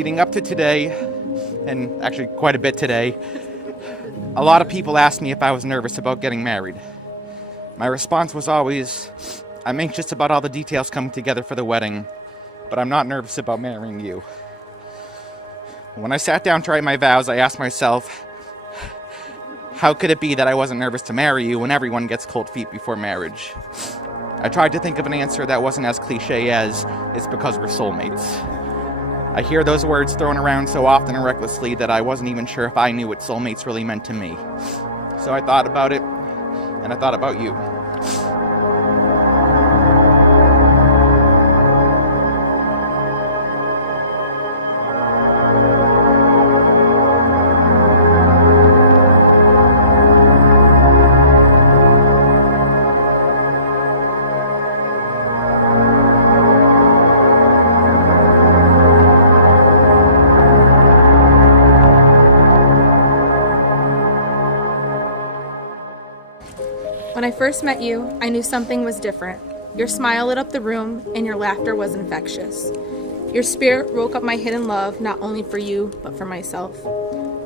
Leading up to today, and actually quite a bit today, a lot of people asked me if I was nervous about getting married. My response was always, I'm anxious about all the details coming together for the wedding, but I'm not nervous about marrying you. When I sat down to write my vows, I asked myself, how could it be that I wasn't nervous to marry you when everyone gets cold feet before marriage? I tried to think of an answer that wasn't as cliche as, it's because we're soulmates. I hear those words thrown around so often and recklessly that I wasn't even sure if I knew what soulmates really meant to me. So I thought about it, and I thought about you. When I first met you, I knew something was different. Your smile lit up the room, and your laughter was infectious. Your spirit woke up my hidden love, not only for you, but for myself.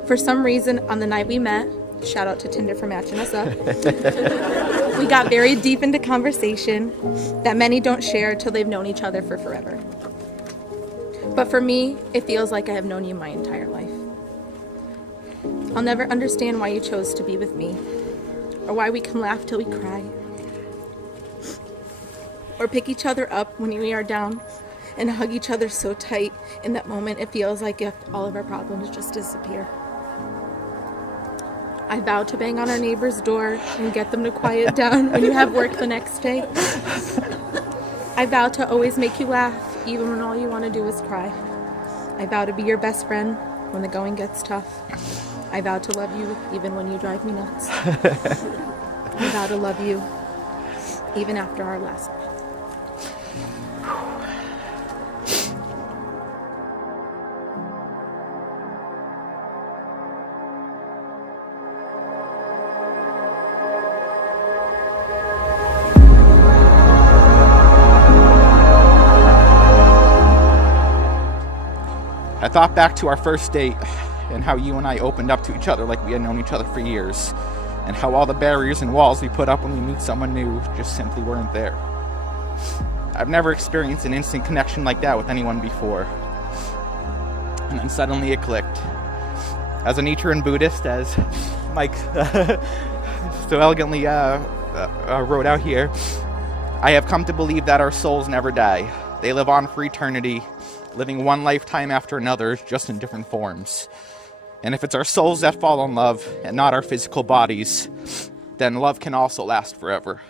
For some reason, on the night we met, shout out to Tinder for matching us up, we got very deep into conversation that many don't share till they've known each other for forever. But for me, it feels like I have known you my entire life. I'll never understand why you chose to be with me, or why we can laugh till we cry, or pick each other up when we are down and hug each other so tight. In that moment, it feels like if all of our problems just disappear. I vow to bang on our neighbor's door and get them to quiet down when you have work the next day. I vow to always make you laugh, even when all you want to do is cry. I vow to be your best friend when the going gets tough. I vow to love you even when you drive me nuts. I vow to love you even after our last breath. I thought back to our first date and how you and I opened up to each other like we had known each other for years, and how all the barriers and walls we put up when we meet someone new just simply weren't there. I've never experienced an instant connection like that with anyone before. And then suddenly it clicked. As a Nichiren Buddhist, as Mike so elegantly wrote out here, I have come to believe that our souls never die. They live on for eternity, living one lifetime after another, just in different forms. And if it's our souls that fall in love and not our physical bodies, then love can also last forever.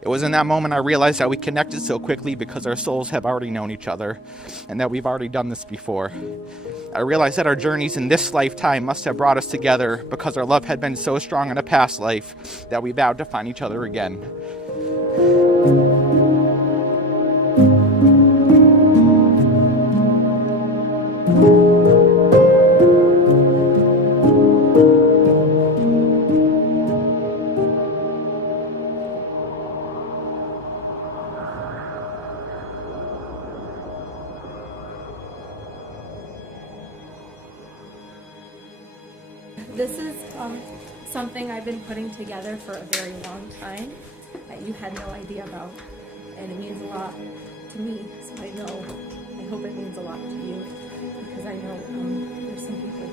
It was in that moment I realized that we connected so quickly because our souls have already known each other and that we've already done this before. I realized that our journeys in this lifetime must have brought us together because our love had been so strong in a past life that we vowed to find each other again. This is something I've been putting together for a very long time that you had no idea about, and it means a lot to me, so I hope it means a lot to you, because I know there's some people.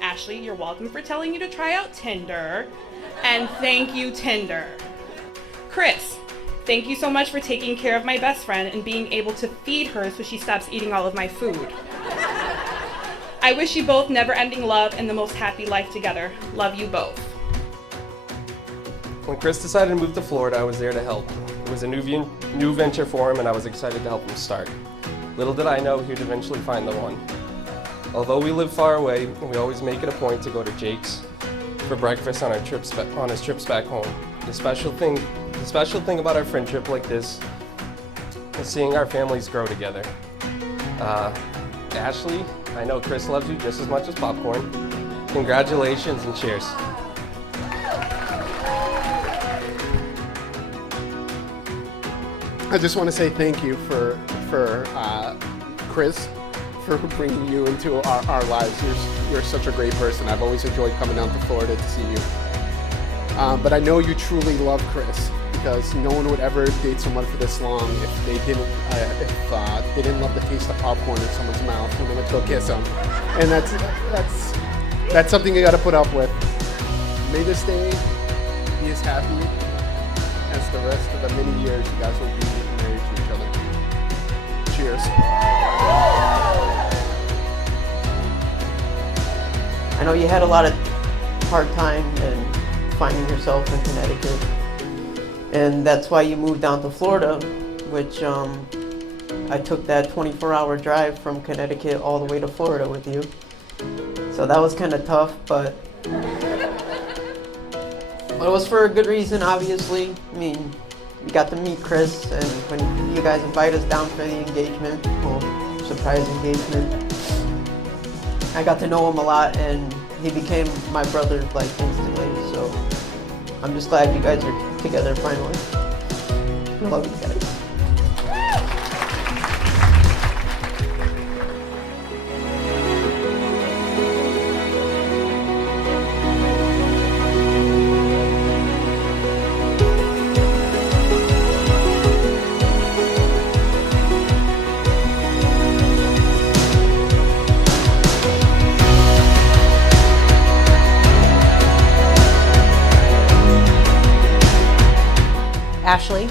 Ashley, you're welcome for telling you to try out Tinder. And thank you, Tinder. Chris, thank you so much for taking care of my best friend and being able to feed her so she stops eating all of my food. I wish you both never-ending love and the most happy life together. Love you both. When Chris decided to move to Florida, I was there to help. It was a new venture for him, and I was excited to help him start. Little did I know he'd eventually find the one. Although we live far away, we always make it a point to go to Jake's for breakfast on his trips back home. The special thing about our friendship like this is seeing our families grow together. Ashley, I know Chris loves you just as much as popcorn. Congratulations and cheers. I just want to say thank you for Chris, for bringing you into our lives. You're such a great person. I've always enjoyed coming down to Florida to see you. But I know you truly love Chris, because no one would ever date someone for this long if they didn't love the taste of popcorn in someone's mouth when they went to go kiss them. And that's something you got to put up with. May this day be as happy as the rest of the many years you guys will be married to each other. Cheers. I know you had a lot of hard time and finding yourself in Connecticut, and that's why you moved down to Florida, which I took that 24-hour drive from Connecticut all the way to Florida with you. So that was kind of tough, but it was for a good reason, obviously. I mean, we got to meet Chris, and when you guys invited us down for the engagement, well, surprise engagement, I got to know him a lot, and he became my brother like instantly. So I'm just glad you guys are together finally. I love you guys. Ashley,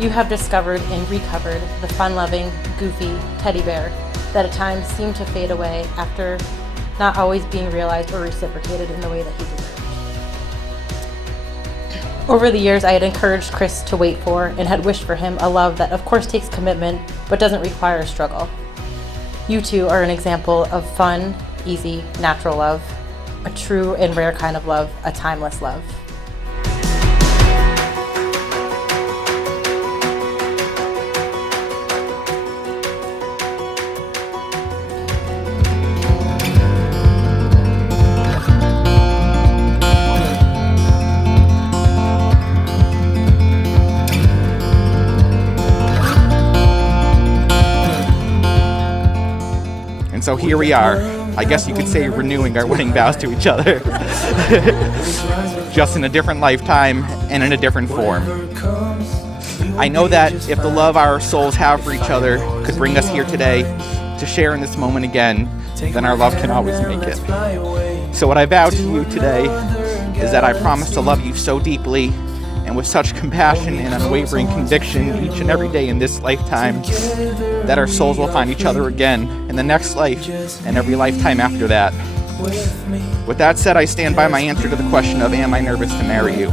you have discovered and recovered the fun-loving, goofy teddy bear that at times seemed to fade away after not always being realized or reciprocated in the way that he deserved. Over the years, I had encouraged Chris to wait for and had wished for him a love that of course takes commitment but doesn't require struggle. You two are an example of fun, easy, natural love, a true and rare kind of love, a timeless love. And so here we are, I guess you could say renewing our wedding vows to each other. Just in a different lifetime and in a different form. I know that if the love our souls have for each other could bring us here today to share in this moment again, then our love can always make it. So what I vow to you today is that I promise to love you so deeply and with such compassion and unwavering conviction each and every day in this lifetime that our souls will find each other again in the next life and every lifetime after that. With that said, I stand by my answer to the question of am I nervous to marry you?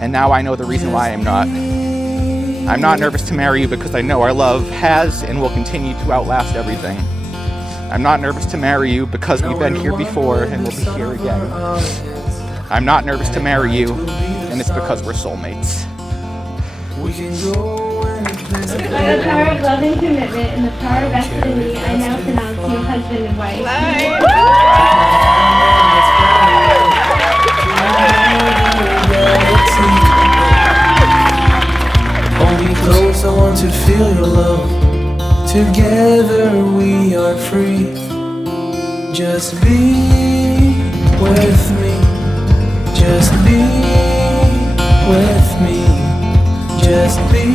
And now I know the reason why I'm not. I'm not nervous to marry you because I know our love has and will continue to outlast everything. I'm not nervous to marry you because we've been here before and we'll be here again. I'm not nervous to marry you, and it's because we're soulmates. By the power of love and commitment and the power vested in me, I now pronounce you husband and wife. Hold me close, I want to feel your love. Together we are free. Just be with me. Just be with me. Just be